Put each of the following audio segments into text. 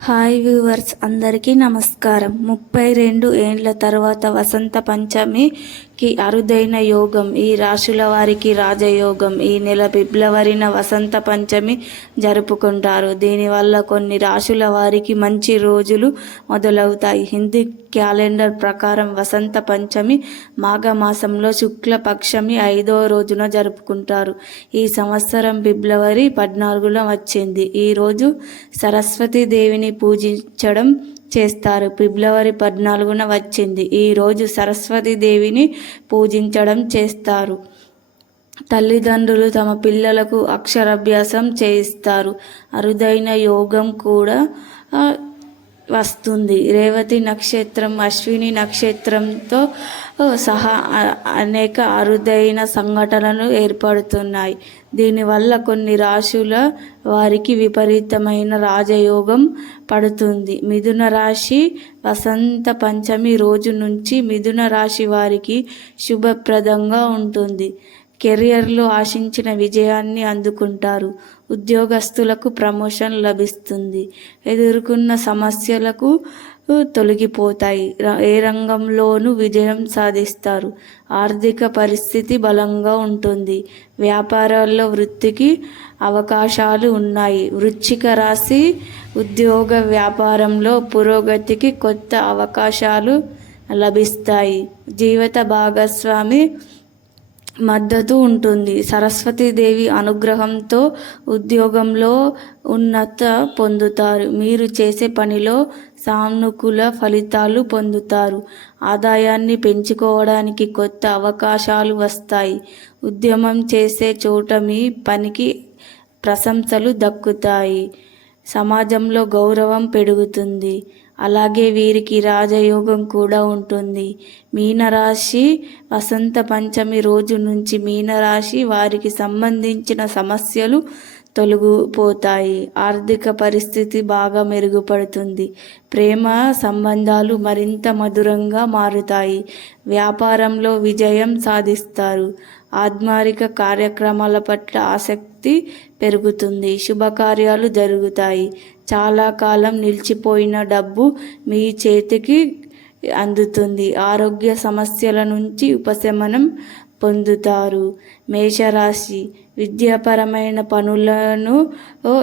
Hi viewers అందరికీ నమస్కారం. ముప్పై రెండు ఏండ్ల తర్వాత వసంత పంచమి కి అరుదైన యోగం ఈ రాశుల వారికి రాజయోగం ఈ నెల ఫిబ్రవరిన వసంత పంచమి జరుపుకుంటారు. దీనివల్ల కొన్ని రాశుల వారికి మంచి రోజులు మొదలవుతాయి. హిందీ క్యాలెండర్ ప్రకారం వసంత పంచమి మాఘమాసంలో శుక్లపక్షమి ఐదో రోజున జరుపుకుంటారు. ఈ సంవత్సరం ఫిబ్రవరి పద్నాలుగున వచ్చింది. ఈరోజు సరస్వతీ దేవిని పూజించడం చేస్తారు. ఫిబ్రవరి పద్నాలుగున వచ్చింది. ఈరోజు సరస్వతి దేవిని పూజించడం చేస్తారు. తల్లిదండ్రులు తమ పిల్లలకు అక్షరాభ్యాసం చేయిస్తారు. అరుదైన యోగం కూడా వస్తుంది. రేవతి నక్షత్రం అశ్విని నక్షత్రంతో సహా అనేక అరుదైన సంఘటనలు ఏర్పడుతున్నాయి. దీనివల్ల కొన్ని రాశుల వారికి విపరీతమైన రాజయోగం పడుతుంది. మిథున రాశి వసంత పంచమి రోజు నుంచి మిథున రాశి వారికి శుభప్రదంగా ఉంటుంది. కెరియర్లో ఆశించిన విజయాన్ని అందుకుంటారు. ఉద్యోగస్తులకు ప్రమోషన్ లభిస్తుంది. ఎదుర్కొన్న సమస్యలకు తొలగిపోతాయి. ఏ రంగంలోనూ విజయం సాధిస్తారు. ఆర్థిక పరిస్థితి బలంగా ఉంటుంది. వ్యాపారాల్లో వృత్తికి అవకాశాలు ఉన్నాయి. వృచ్చిక రాశి ఉద్యోగ వ్యాపారంలో పురోగతికి కొత్త అవకాశాలు లభిస్తాయి. జీవిత భాగస్వామి మద్దతు ఉంటుంది. సరస్వతీదేవి అనుగ్రహంతో ఉద్యోగంలో ఉన్నత పొందుతారు. మీరు చేసే పనిలో సానుకూల ఫలితాలు పొందుతారు. ఆదాయాన్ని పెంచుకోవడానికి కొత్త అవకాశాలు వస్తాయి. ఉద్యమం చేసే చోట మీ పనికి ప్రశంసలు దక్కుతాయి. సమాజంలో గౌరవం పెరుగుతుంది. అలాగే వీరికి రాజయోగం కూడా ఉంటుంది. మీనరాశి వసంత పంచమి రోజు నుంచి మీనరాశి వారికి సంబంధించిన సమస్యలు తొలగిపోతాయి. ఆర్థిక పరిస్థితి బాగా మెరుగుపడుతుంది. ప్రేమ సంబంధాలు మరింత మధురంగా మారుతాయి. వ్యాపారంలో విజయం సాధిస్తారు. ఆధ్మారిక కార్యక్రమాల పట్ల ఆసక్తి పెరుగుతుంది. శుభకార్యాలు జరుగుతాయి. చాలా కాలం నిలిచిపోయిన డబ్బు మీ చేతికి అందుతుంది. ఆరోగ్య సమస్యల నుంచి ఉపశమనం పొందుతారు. మేషరాశి విద్యాపరమైన పనులను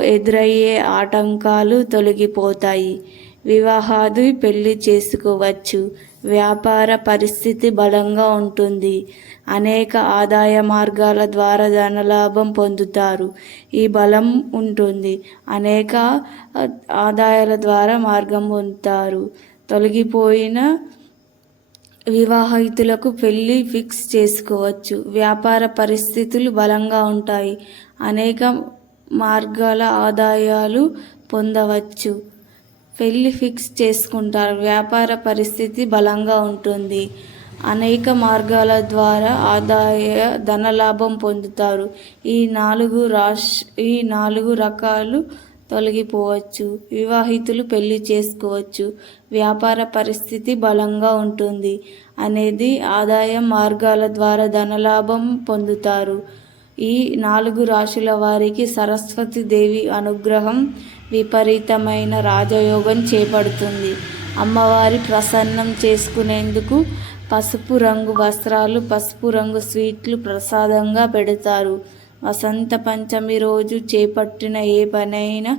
ఎదురయ్యే ఆటంకాలు తొలగిపోతాయి. వివాహాది పెళ్ళి చేసుకోవచ్చు. వ్యాపార పరిస్థితి బలంగా ఉంటుంది. అనేక ఆదాయ మార్గాల ద్వారా ధనలాభం పొందుతారు. ఈ బలం ఉంటుంది. అనేక ఆదాయాల ద్వారా మార్గం పొందుతారు. తొలగిపోయిన వివాహితులకు పెళ్ళి ఫిక్స్ చేసుకోవచ్చు. వ్యాపార పరిస్థితులు బలంగా ఉంటాయి. అనేక మార్గాల ఆదాయాలు పొందవచ్చు. పెళ్ళి ఫిక్స్ చేసుకుంటారు. వ్యాపార పరిస్థితి బలంగా ఉంటుంది. అనేక మార్గాల ద్వారా ఆదాయ ధనలాభం పొందుతారు. ఈ నాలుగు రాష్ ఈ నాలుగు రకాలు తొలగిపోవచ్చు వివాహితులు పెళ్ళి చేసుకోవచ్చు వ్యాపార పరిస్థితి బలంగా ఉంటుంది అనేది ఆదాయ మార్గాల ద్వారా ధనలాభం పొందుతారు. ఈ నాలుగు రాశుల వారికి సరస్వతి దేవి అనుగ్రహం విపరీతమైన రాజయోగం చేపడుతుంది. అమ్మవారి ప్రసన్నం చేసుకునేందుకు పసుపు రంగు వస్త్రాలు పసుపు రంగు స్వీట్లు ప్రసాదంగా పెడతారు. వసంత పంచమి రోజు చేపట్టిన ఏ పనైనా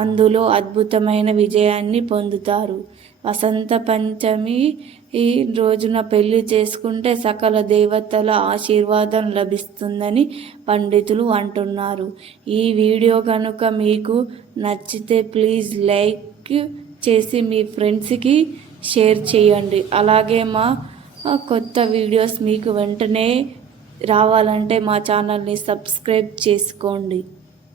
అందులో అద్భుతమైన విజయాన్ని పొందుతారు. వసంత పంచమి ఈ రోజున పెళ్ళి చేసుకుంటే సకల దేవతల ఆశీర్వాదం లభిస్తుందని పండితులు అంటున్నారు. ఈ వీడియో కనుక మీకు నచ్చితే ప్లీజ్ లైక్ చేసి మీ ఫ్రెండ్స్కి షేర్ చేయండి. అలాగే మా కొత్త వీడియోస్ మీకు వెంటనే రావాలంటే మా ఛానల్ని సబ్స్క్రైబ్ చేసుకోండి.